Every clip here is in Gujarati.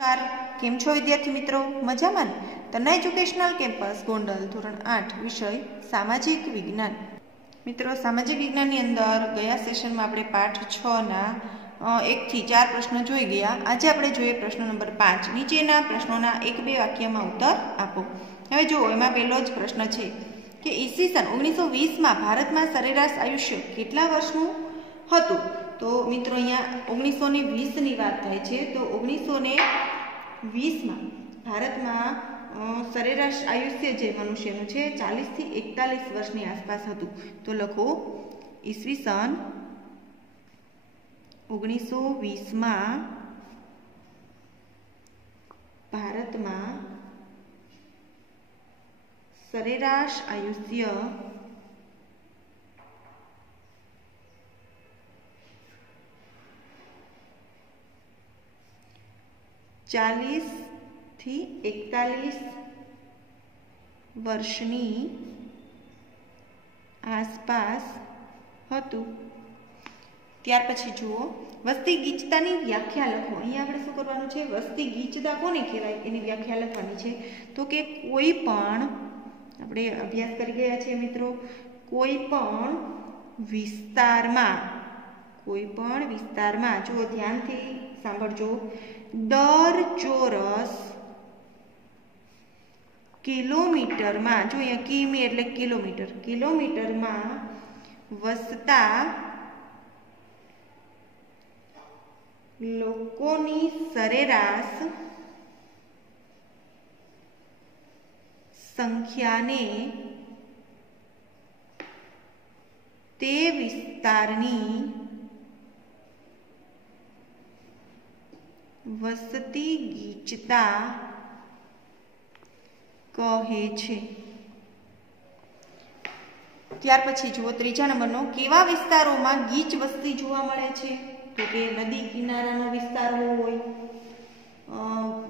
नमस्कार, केम छो विद्यार्थी मित्रों? मजामां ने? तन्ना एज्युकेशनल केम्पस गोंडल धोरण 8 विषय सामाजिक विज्ञान। मित्रों, सामाजिक विज्ञान ની અંદર ગયા સેશનમાં આપણે પાઠ 6 ના 1 થી 4 પ્રશ્નો જોઈ ગયા। આજે આપણે જોઈએ પ્રશ્ન નંબર 5। નીચેના પ્રશ્નોના 1-2 વાક્યમાં ઉત્તર આપો। હવે જો એમાં પહેલો જ પ્રશ્ન છે કે ઈસવીસન 1920 માં ભારતમાં સરેરાશ આયુષ્ય કેટલા વર્ષનું હતું? तो मित्रों अहींया 1920 ની વાત થાય છે। तो 1920 में भारत में सरेराश आयुष्य जे मनुष्यनु छे 40 થી 41 वर्षनी आसपास हतुं। तो लखो ईसवीसन 1920 में भारत में सरेराश आयुष्य 40 થી 41 वर्षनी आसपास हतुं। त्यार पछी जुओ वस्ती गीचतानी व्याख्या लखो। अहींया आपणे शुं करवानुं छे? वस्ती गीचता कोने कहेवाय एनी व्याख्या लखवानी छे। तो के कोई पण आपणे अभ्यास करी गया छे मित्रों, कोई पण विस्तारमां जुओ ध्यानथी सांभळजो, दर चौरस किलोमीटर में, जो अहींया किमी एटले किलोमीटर में वसता लोकोनी सरेराश संख्या ने ते विस्तारनी वसती गीचता कहे छे। त्यार पछी जुओ त्रीजा नंबरनो, केवा विस्तारोमां गीच वस्ती जोवा मळे छे? तो के नदी किनारानो विस्तार होय,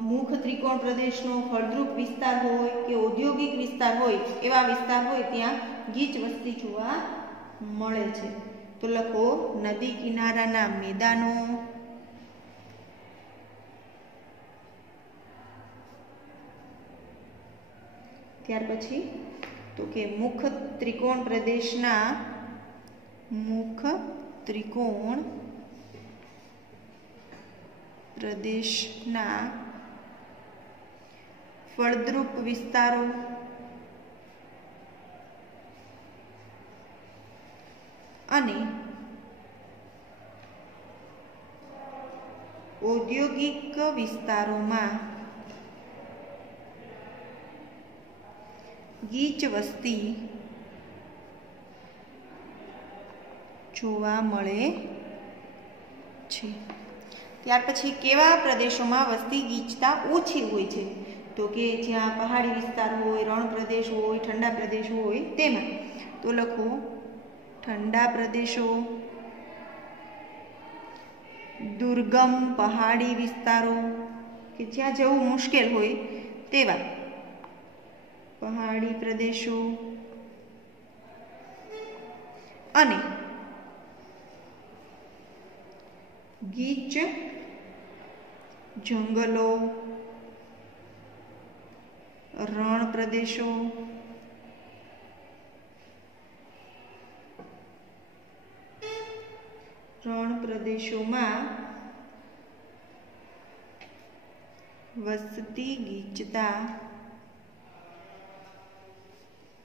मुख त्रिकोण प्रदेशनो फळद्रुप विस्तार होय के औद्योगिक विस्तार होय, एवा विस्तार होय त्यां गीच वस्ती जोवा मळे छे। तो लखो नदी किनाराना मैदानो, त्यार पछी तो के मुख त्रिकोण प्रदेशना फळद्रुप विस्तारो अने औद्योगिक विस्तारोमां गीच वस्ती जोवा मळे छे। त्यार पछी केवा प्रदेशोमां वस्ती गीचता ओછી होय छे? तो के ज्यां पहाड़ी विस्तार होय, रण प्रदेश होय, ठंडा प्रदेश होय तेमां। तो लखो ठंडा प्रदेशो, दुर्गम पहाड़ी विस्तारों के ज्यां जवुं मुश्केल होय तेवा पहाड़ी प्रदेशों अने गीच जंगलों, रण प्रदेशों, में वसती गीचता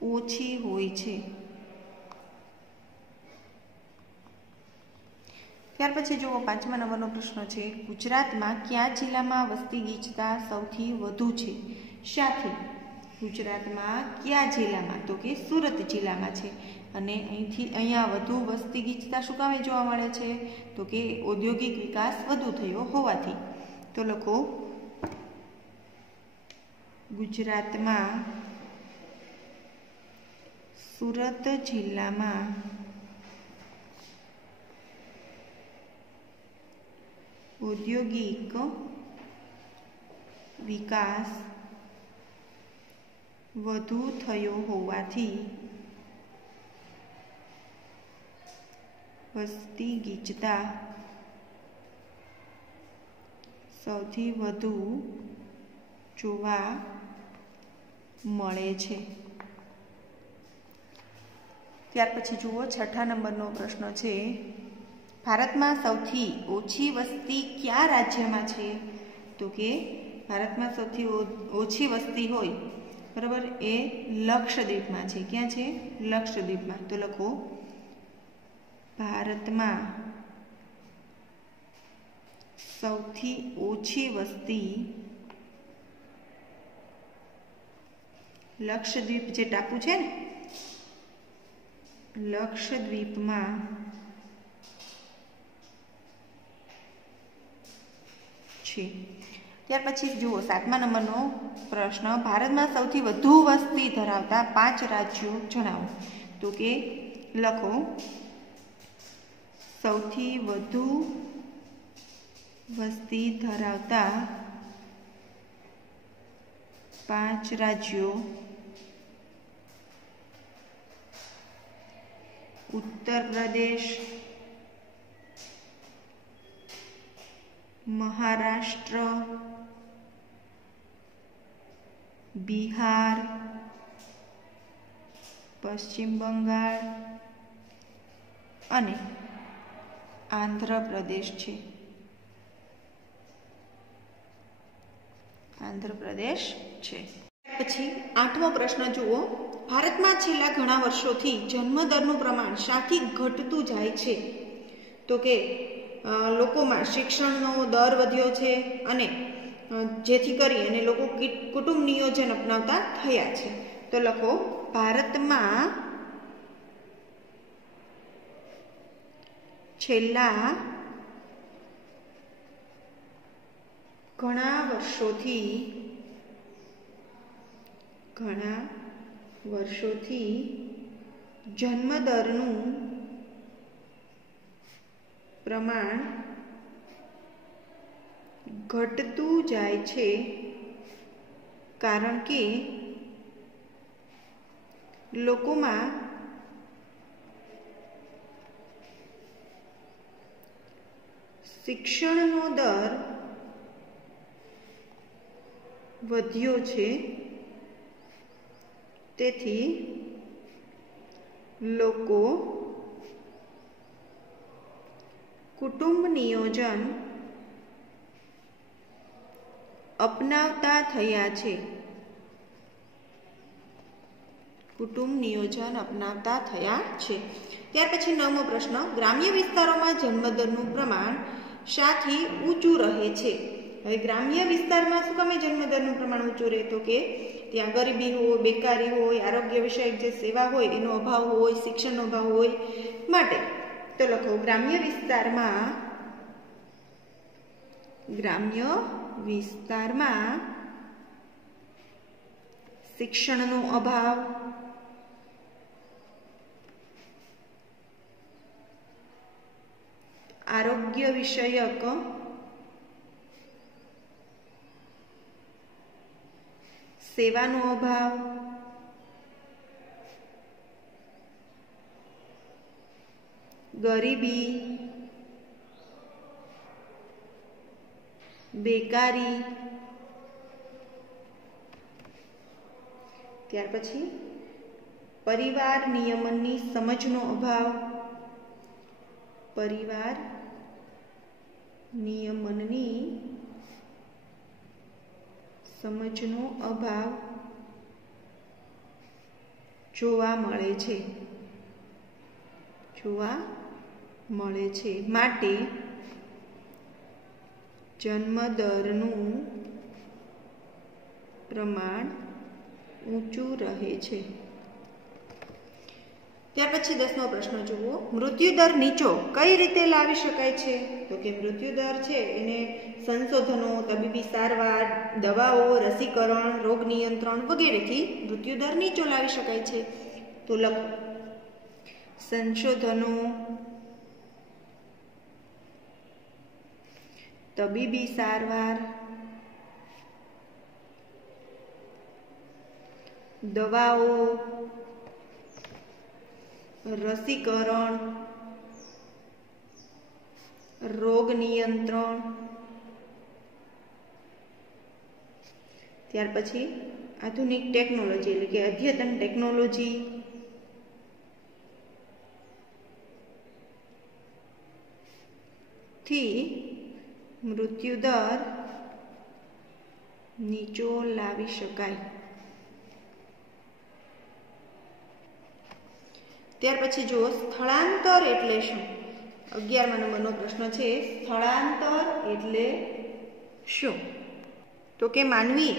ओછી होय छे। त्यार पछी जो 5मा नंबरनो प्रश्न छे, गुजरातमां क्या जिल्लामां वस्ती गीचता सौथी वधु छे? शाथी गुजरातमां क्या जिल्लामां? तो के सूरत जिल्लामां छे। अने अहींया वधु वस्ती गीचता शुं कामे जोवा मळे छे? तो के औद्योगिक विकास वधु थयो होवाथी। तो लखो गुजरातमां सूरत जिल्लामां औद्योगिक विकास વધુ થયો હોવાથી વસ્તી ગીચતા સૌથી વધુ જોવા મળે છે। ત્યાર પછી જુઓ 6થા નંબરનો પ્રશ્ન છે, ભારતમાં સૌથી ઓછી વસ્તી કયા રાજ્યમાં છે? તો કે ભારતમાં સૌથી ઓછી વસ્તી હોય બરાબર એ લક્ષદ્વીપમાં છે। ક્યાં છે? લક્ષદ્વીપમાં। તો લખો ભારતમાં સૌથી ઓછી વસ્તી લક્ષદ્વીપ જે ટાપુ છે ને લક્ષદ્વીપમાં છે। ત્યાર પછી જુઓ 7મા નંબરનો પ્રશ્ન, ભારતમાં સૌથી વધુ વસ્તી ધરાવતા 5 રાજ્યો જણાવો। તો કે લખો સૌથી વધુ વસ્તી ધરાવતા 5 રાજ્યો ઉત્તર પ્રદેશ, મહારાષ્ટ્ર, બિહાર, પશ્ચિમ બંગાળ અને આંધ્રપ્રદેશ છે। આંધ્રપ્રદેશ છે। પછી 8મો પ્રશ્ન જુઓ, ભારતમાં છેલ્લા ઘણા વર્ષોથી જન્મદરનું પ્રમાણ શાથી ઘટતું જાય છે? તો કે લોકોમાં શિક્ષણનો દર વધ્યો છે અને જેથી કરી અને લોકો કુટુંબ નિયોજન અપનાવતા થયા છે। તો લખો ભારતમાં છેલ્લા ઘણા વર્ષોથી જન્મદરનું પ્રમાણ ઘટતું જાય છે, કારણ કે લોકોમાં શિક્ષણનો દર વધ્યો છે, તેથી લોકો કુટુંબ નિયોજન અપનાવતા થયા છે। કુટુંબ નિયોજન અપનાવતા થયા છે। ત્યાર પછી 9મો પ્રશ્ન, ગ્રામ્ય વિસ્તારોમાં જન્મદરનું પ્રમાણ શાથી ઊંચું રહે છે? હવે ગ્રામ્ય વિસ્તારમાં શું કામે જન્મદરનું પ્રમાણ ઊંચું રહે? તો કે ત્યાં ગરીબી હોય, બેકારી હોય, આરોગ્ય વિષયક જે સેવા હોય એનો અભાવ હોય, શિક્ષણનો અભાવ હોય માટે। તો લખો ગ્રામ્ય વિસ્તારમાં શિક્ષણનો અભાવ, આરોગ્ય વિષયક સેવાનો અભાવ, ગરીબી, બેકારી, ત્યાર પછી પરિવાર નિયમનની સમજનો અભાવ, પરિવાર નિયમનની સમજનો અભાવ જોવા મળે છે। માટે જન્મદરનું પ્રમાણ ઊંચું રહે છે। ત્યાર પછી 10મો પ્રશ્ન જુઓ, મૃત્યુદર નીચો કઈ રીતે લાવી શકાય છે? તો કે મૃત્યુદર છે એને સંશોધનો, તબીબી સારવાર, દવાઓ, રસીકરણ, રોગ નિયંત્રણ વગેરેથી મૃત્યુદર નીચો લાવી શકાય છે। તો લખો સંશોધનો, તબીબી સારવાર, દવાઓ, રસીકરણ, રોગ નિયંત્રણ ત્યાર પછી આધુનિક ટેકનોલોજી એટલે કે અદ્યતન ટેકનોલોજી, થી મૃત્યુદર નીચો લાવી શકાય. ત્યાર પછી જુઓ સ્થળાંતર એટલે શું? 11મા નંબરનો પ્રશ્ન છે, સ્થળાંતર એટલે શું? તો કે માનવી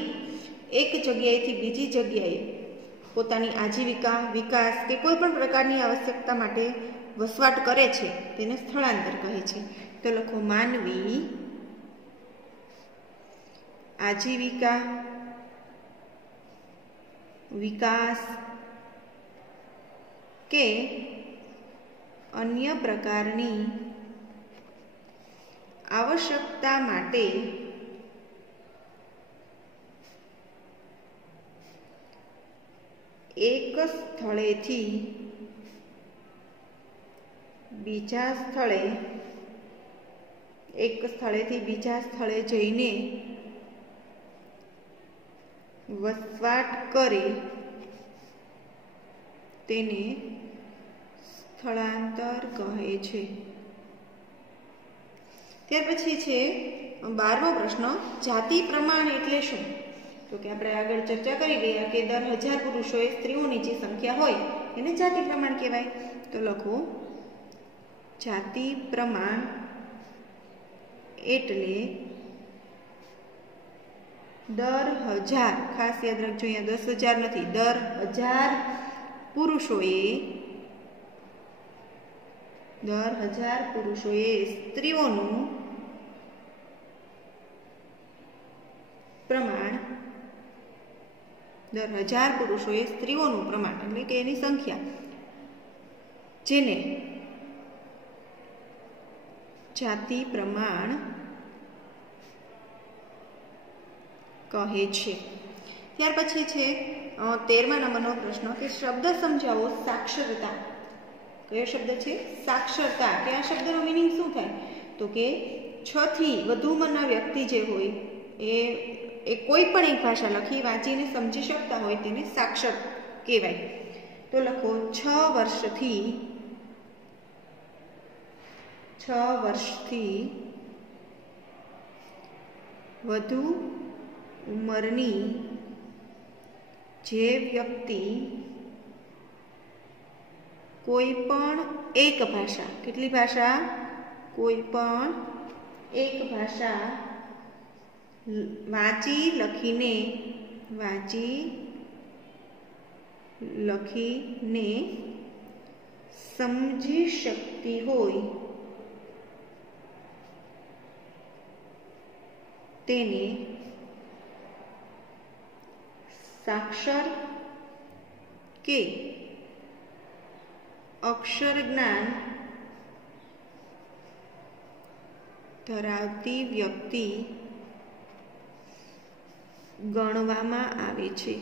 એક જગ્યાએથી બીજી જગ્યાએ પોતાની આજીવિકા, વિકાસ કે કોઈ પણ પ્રકારની આવશ્યકતા માટે વસવાટ કરે છે તેને સ્થળાંતર કહે છે. તો લખો માનવી આજીવિકા, વિકાસ કે અન્ય પ્રકારની આવશ્યકતા માટે એક સ્થળેથી બીજા સ્થળે જઈને વસવાટ કરે તેને સ્થળાંતર કહે છે. ત્યાર પછી છે 12મો પ્રશ્ન, જાતિ પ્રમાણ એટલે શું? તો કે આપણે આગળ ચર્ચા કરી ગયા કે દર 1000 પુરુષોએ સ્ત્રીઓની જે સંખ્યા હોય એને જાતિ પ્રમાણ કહેવાય. તો લખો જાતિ પ્રમાણ એટલે દર 1000, ખાસ યાદ રાખજો અહીંયા 10,000 નથી, દર 1000 પુરુષોએ સ્ત્રીઓનું પ્રમાણ, દર 1000 પુરુષોએ સ્ત્રીઓનું પ્રમાણ એટલે કે એની સંખ્યા, જેને જાતિ પ્રમાણ કહે છે. ત્યાર પછી છે 13મા નંબરનો પ્રશ્ન કે શબ્દ સમજાવો સાક્ષરતા. કયો શબ્દ છે? સાક્ષરતા. કે આ શબ્દનો મિનિંગ શું થાય? તો કે 6 થી વધુ ઉંમરના વ્યક્તિ જે હોય એ કોઈ પણ એક ભાષા લખી વાંચીને સમજી શકતા હોય તેને સાક્ષર કહેવાય. તો લખો 6 વર્ષથી વધુ ઉંમરની જે વ્યક્તિ કોઈ પણ એક ભાષા, કેટલી ભાષા? કોઈ પણ એક ભાષા વાંચી લખીને સમજી શકતી હોય તેને સાક્ષર કે અક્ષર જ્ઞાન ધરાવતી વ્યક્તિ ગણવામાં આવે છે.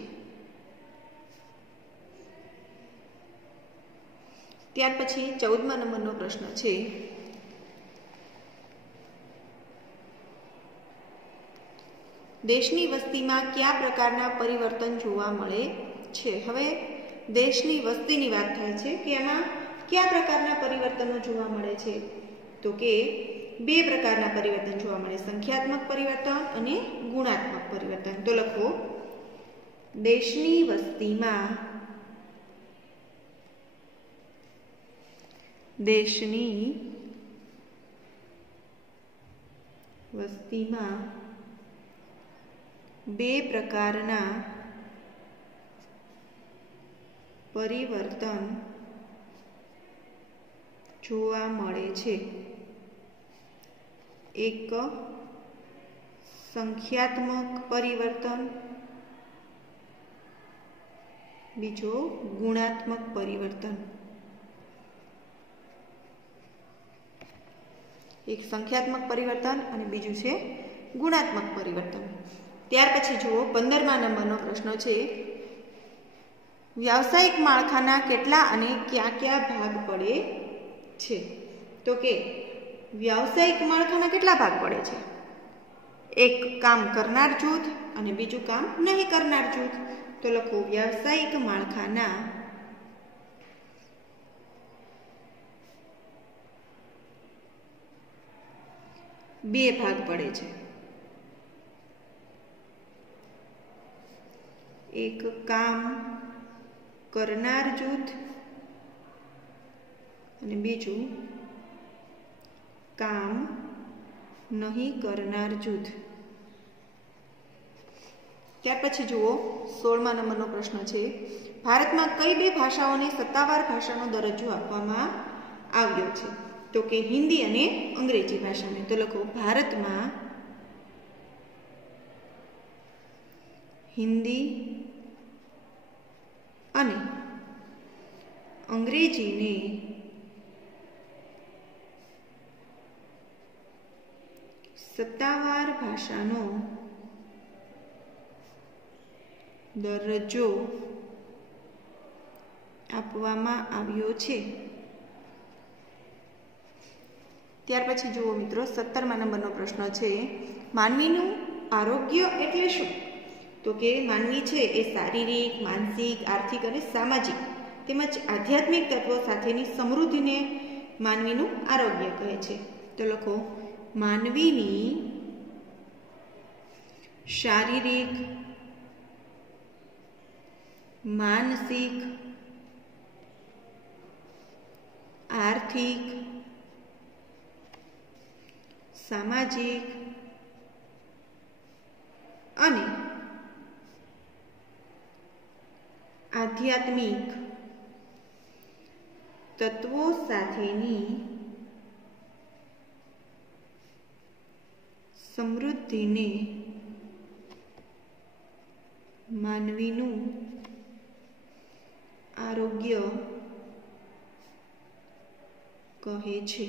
ત્યાર પછી 14મા નંબરનો પ્રશ્ન છે, દેશની વસ્તીમાં કયા પ્રકારના પરિવર્તન જોવા મળે છે? હવે દેશની વસ્તીની વાત થાય છે કે એમાં કયા પ્રકારના પરિવર્તનો જોવા મળે છે? તો કે 2 પ્રકારના પરિવર્તન જોવા મળે, સંખ્યાત્મક પરિવર્તન અને ગુણાત્મક પરિવર્તન. તો લખો દેશની વસ્તીમાં 2 પ્રકારના પરિવર્તન જોવા મળે છે. એક સંખ્યાત્મક પરિવર્તન, બીજો ગુણાત્મક પરિવર્તન. એક સંખ્યાત્મક પરિવર્તન અને બીજું છે ગુણાત્મક પરિવર્તન. ત્યાર પછી જુઓ 15મા નંબરનો પ્રશ્ન છે, વ્યાવસાયિક માળખાના કેટલા અને કયા કયા ભાગ પડે છે? તો કે વ્યાવસાયિક માળખાના કેટલા ભાગ પડે છે? એક કામ કરનાર જૂથ અને બીજું કામ નહીં કરનાર જૂથ. તો લખો વ્યાવસાયિક માળખાના બે ભાગ પડે છે. એક કામ કરનાર જૂથ અને બીજું કામ નહીં કરનાર જૂથ. ત્યાર પછી જુઓ 16મા નંબરનો પ્રશ્ન છે, ભારતમાં કઈ બે ભાષાઓને સત્તાવાર ભાષાનો દરજ્જો આપવામાં આવ્યો છે? તો કે હિન્દી અને અંગ્રેજી ભાષાને. તો લખો ભારતમાં હિન્દી અને અંગ્રેજીને સત્તાવાર ભાષાનો દરજ્જો આપવામાં આવ્યો છે. ત્યાર પછી જુઓ મિત્રો 17મા નંબરનો પ્રશ્ન છે, માનવીનું આરોગ્ય એટલે શું? તો કે માનવી છે એ શારીરિક, માનસિક, આર્થિક અને સામાજિક તેમજ આધ્યાત્મિક તત્વો સાથેની સમૃદ્ધિને માનવીનું આરોગ્ય કહે છે. તો લખો માનવીની શારીરિક, માનસિક, આર્થિક, સામાજિક અને આધ્યાત્મિક તત્વો સાથેની સમૃદ્ધિને માનવીનું આરોગ્ય કહે છે.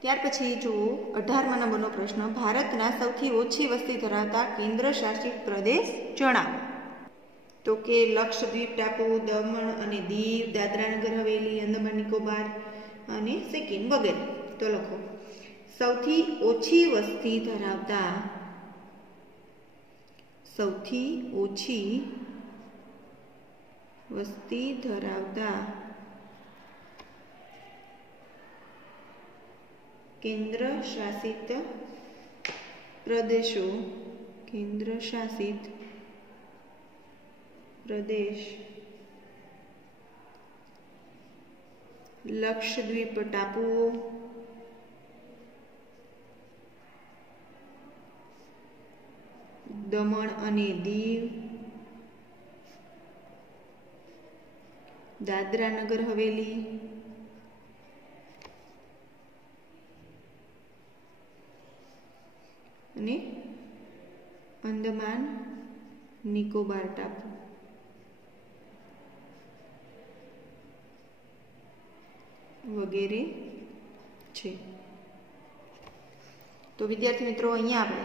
ત્યાર પછી જુઓ 18મા નંબરનો પ્રશ્ન, ભારતના સૌથી ઓછી વસ્તી ધરાવતા કેન્દ્ર શાસિત પ્રદેશ જણાવો. તો કે લક્ષદ્વીપ ટાપુ, દમણ અને દીવ, દાદરાનગર હવેલી, અંદમાન નિકોબાર અને સિક્કિમ વગેરે. તો લખો સૌથી ઓછી વસ્તી ધરાવતા કેન્દ્ર શાસિત પ્રદેશ લક્ષદ્વીપ ટાપુઓ, દમણ અને દીવ, દાદરાનગર હવેલી અને અંદમાન નિકોબાર ટાપુ વગેરે છે. તો વિદ્યાર્થી મિત્રો અહીંયા આપણે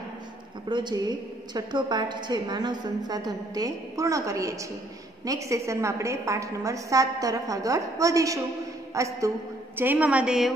આપણો જે છઠ્ઠો પાઠ છે માનવ સંસાધન તે પૂર્ણ કરીએ છીએ. નેક્સ્ટ સેશનમાં આપણે પાઠ નંબર 7 તરફ આગળ વધીશું. અસ્તુ. જય મહાદેવ.